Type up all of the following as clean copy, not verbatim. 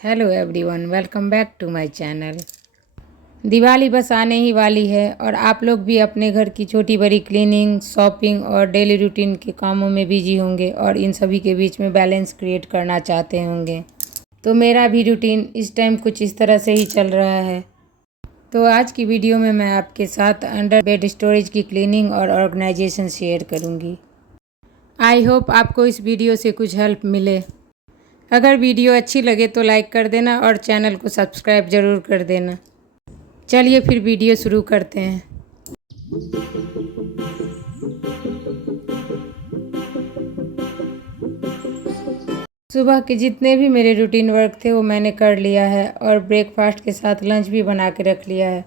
Hello everyone, welcome back to my channel. Diwali बस आने ही वाली है और आप लोग भी अपने घर की छोटी बड़ी क्लीनिंग, शॉपिंग और डेली रूटीन के कामों में बिजी होंगे और इन सभी के बीच में बैलेंस क्रिएट करना चाहते होंगे। तो मेरा भी रूटीन इस टाइम कुछ इस तरह से ही चल रहा है। तो आज की वीडियो में मैं आपके साथ अंडर बेड स्टोरेज की क्लीनिंग और ऑर्गेनाइजेशन शेयर करूँगी। आई होप आपको इस वीडियो से कुछ हेल्प मिले। अगर वीडियो अच्छी लगे तो लाइक कर देना और चैनल को सब्सक्राइब ज़रूर कर देना। चलिए फिर वीडियो शुरू करते हैं। सुबह के जितने भी मेरे रूटीन वर्क थे वो मैंने कर लिया है और ब्रेकफास्ट के साथ लंच भी बना के रख लिया है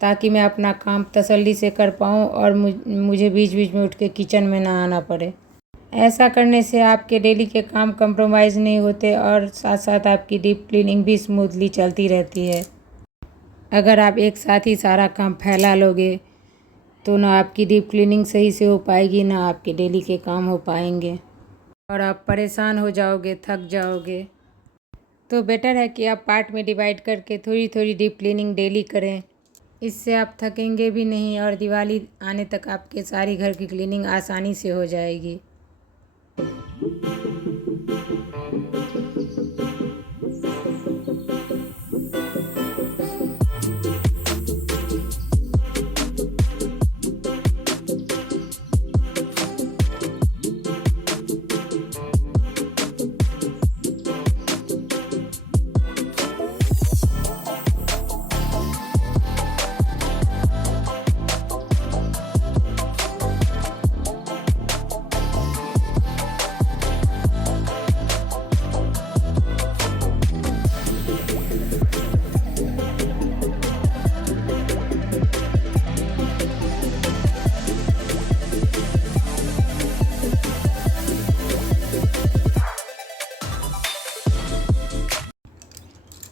ताकि मैं अपना काम तसल्ली से कर पाऊँ और मुझे बीच बीच में उठ के किचन में ना आना पड़े। ऐसा करने से आपके डेली के काम कंप्रोमाइज़ नहीं होते और साथ साथ आपकी डीप क्लीनिंग भी स्मूथली चलती रहती है। अगर आप एक साथ ही सारा काम फैला लोगे तो ना आपकी डीप क्लीनिंग सही से हो पाएगी, ना आपके डेली के काम हो पाएंगे और आप परेशान हो जाओगे, थक जाओगे। तो बेटर है कि आप पार्ट में डिवाइड करके थोड़ी थोड़ी डीप क्लीनिंग डेली करें। इससे आप थकेंगे भी नहीं और दिवाली आने तक आपके सारी घर की क्लीनिंग आसानी से हो जाएगी।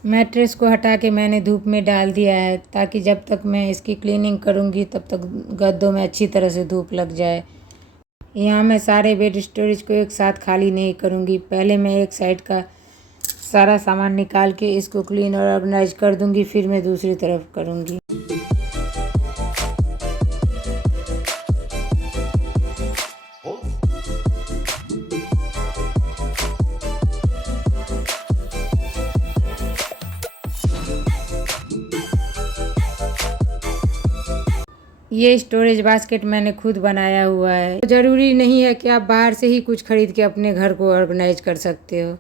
मैट्रेस को हटा के मैंने धूप में डाल दिया है ताकि जब तक मैं इसकी क्लीनिंग करूँगी तब तक गद्दों में अच्छी तरह से धूप लग जाए। यहाँ मैं सारे बेड स्टोरेज को एक साथ खाली नहीं करूँगी। पहले मैं एक साइड का सारा सामान निकाल के इसको क्लीन और ऑर्गेनाइज कर दूँगी, फिर मैं दूसरी तरफ करूँगी। ये स्टोरेज बास्केट मैंने खुद बनाया हुआ है। ज़रूरी नहीं है कि आप बाहर से ही कुछ खरीद के अपने घर को ऑर्गेनाइज कर सकते हो।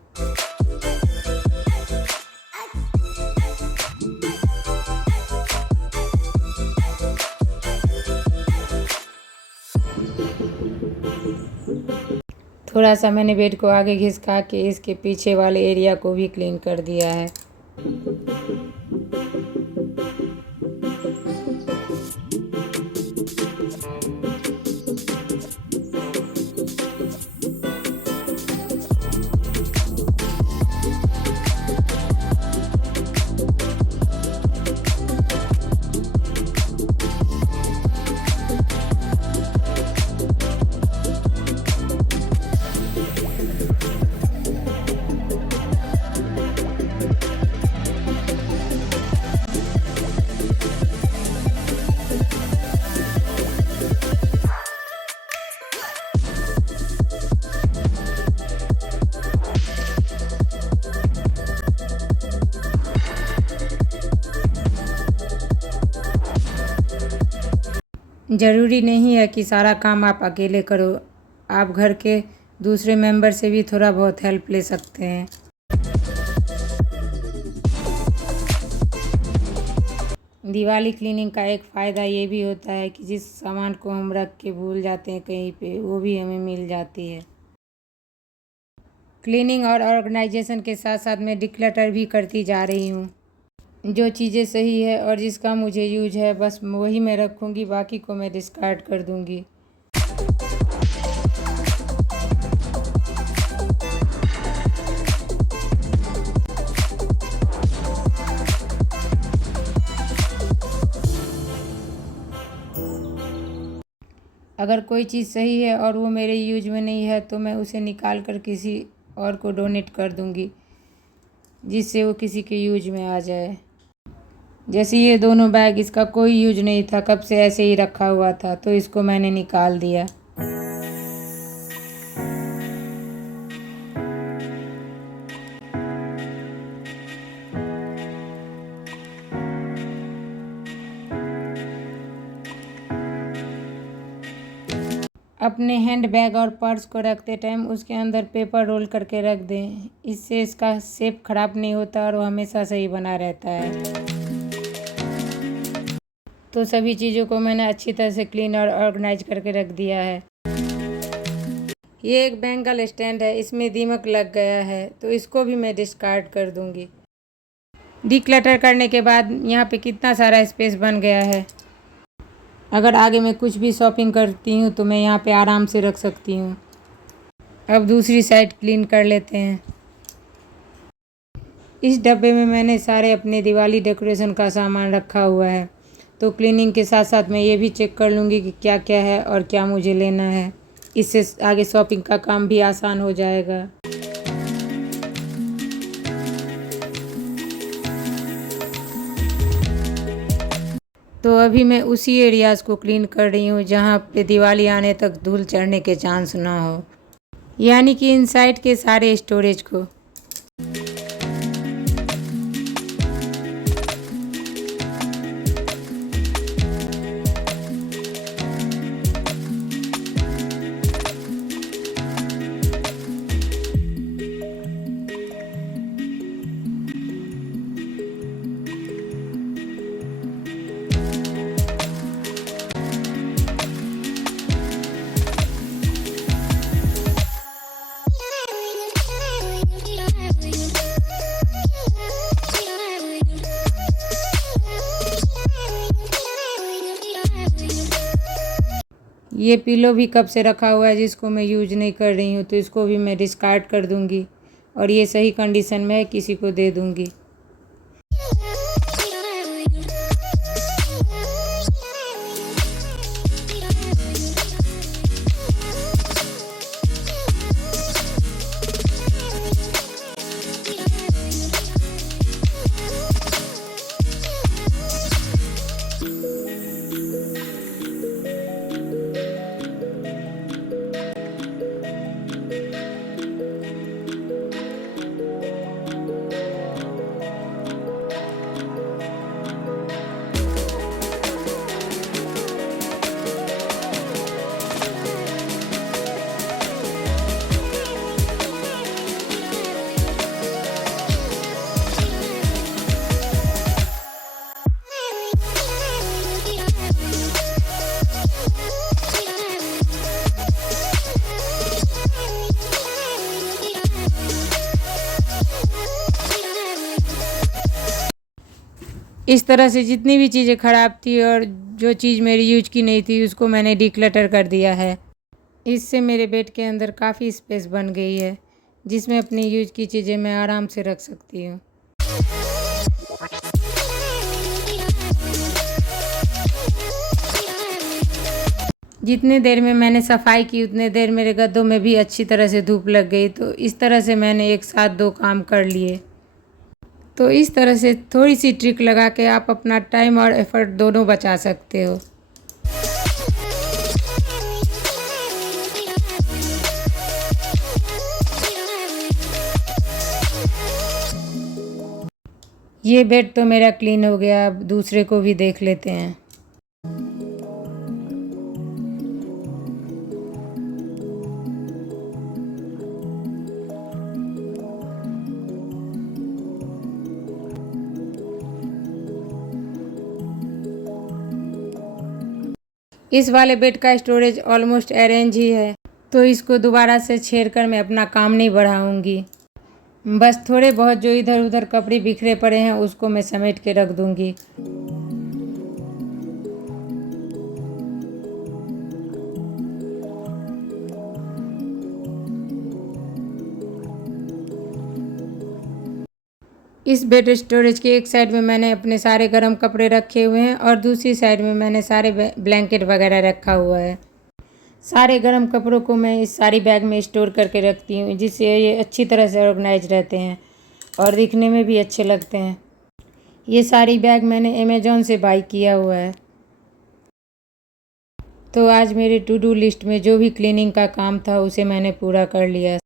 थोड़ा सा मैंने बेड को आगे घिसका के इसके पीछे वाले एरिया को भी क्लीन कर दिया है। ज़रूरी नहीं है कि सारा काम आप अकेले करो। आप घर के दूसरे मेंबर से भी थोड़ा बहुत हेल्प ले सकते हैं। दिवाली क्लीनिंग का एक फ़ायदा ये भी होता है कि जिस सामान को हम रख के भूल जाते हैं कहीं पे, वो भी हमें मिल जाती है। क्लीनिंग और ऑर्गेनाइजेशन के साथ साथ मैं डिक्लटर भी करती जा रही हूँ। जो चीज़ें सही है और जिसका मुझे यूज है बस वही मैं रखूँगी, बाकी को मैं डिस्कार्ड कर दूँगी। अगर कोई चीज़ सही है और वो मेरे यूज में नहीं है तो मैं उसे निकाल कर किसी और को डोनेट कर दूँगी। जिससे वो किसी के यूज में आ जाए। जैसे ये दोनों बैग, इसका कोई यूज नहीं था, कब से ऐसे ही रखा हुआ था, तो इसको मैंने निकाल दिया। अपने हैंड बैग और पर्स को रखते टाइम उसके अंदर पेपर रोल करके रख दें, इससे इसका शेप खराब नहीं होता और वो हमेशा सही बना रहता है। तो सभी चीज़ों को मैंने अच्छी तरह से क्लीन और ऑर्गेनाइज करके रख दिया है। ये एक बैंगल स्टैंड है, इसमें दीमक लग गया है, तो इसको भी मैं डिस्कार्ड कर दूंगी। डिक्लटर करने के बाद यहाँ पे कितना सारा स्पेस बन गया है। अगर आगे मैं कुछ भी शॉपिंग करती हूँ तो मैं यहाँ पे आराम से रख सकती हूँ। अब दूसरी साइड क्लीन कर लेते हैं। इस डब्बे में मैंने सारे अपने दिवाली डेकोरेशन का सामान रखा हुआ है, तो क्लीनिंग के साथ साथ मैं ये भी चेक कर लूँगी कि क्या क्या है और क्या मुझे लेना है। इससे आगे शॉपिंग का काम भी आसान हो जाएगा। तो अभी मैं उसी एरियाज़ को क्लीन कर रही हूँ जहाँ पे दिवाली आने तक धूल चढ़ने के चांस ना हो, यानी कि इनसाइड के सारे स्टोरेज को। ये पिलो भी कब से रखा हुआ है जिसको मैं यूज नहीं कर रही हूँ, तो इसको भी मैं डिस्कार्ड कर दूँगी और ये सही कंडीशन में है, किसी को दे दूँगी। इस तरह से जितनी भी चीज़ें ख़राब थी और जो चीज़ मेरी यूज की नहीं थी उसको मैंने डिक्लटर कर दिया है। इससे मेरे बेड के अंदर काफ़ी स्पेस बन गई है, जिसमें अपनी यूज की चीज़ें मैं आराम से रख सकती हूँ। जितनी देर में मैंने सफाई की उतने देर मेरे गद्दों में भी अच्छी तरह से धूप लग गई, तो इस तरह से मैंने एक साथ दो काम कर लिए। तो इस तरह से थोड़ी सी ट्रिक लगा के आप अपना टाइम और एफर्ट दोनों बचा सकते हो। ये बेड तो मेरा क्लीन हो गया, अब दूसरे को भी देख लेते हैं। इस वाले बेड का स्टोरेज ऑलमोस्ट अरेंज ही है, तो इसको दोबारा से छेड़ कर मैं अपना काम नहीं बढ़ाऊंगी। बस थोड़े बहुत जो इधर उधर कपड़े बिखरे पड़े हैं उसको मैं समेट के रख दूंगी। इस बेड स्टोरेज के एक साइड में मैंने अपने सारे गर्म कपड़े रखे हुए हैं और दूसरी साइड में मैंने सारे ब्लैंकेट वगैरह रखा हुआ है। सारे गर्म कपड़ों को मैं इस सारी बैग में स्टोर करके रखती हूँ, जिससे ये अच्छी तरह से ऑर्गेनाइज रहते हैं। और दिखने में भी अच्छे लगते हैं। ये सारी बैग मैंने अमेज़ॉन से बाई किया हुआ है। तो आज मेरे टू डू लिस्ट में जो भी क्लीनिंग का काम था उसे मैंने पूरा कर लिया।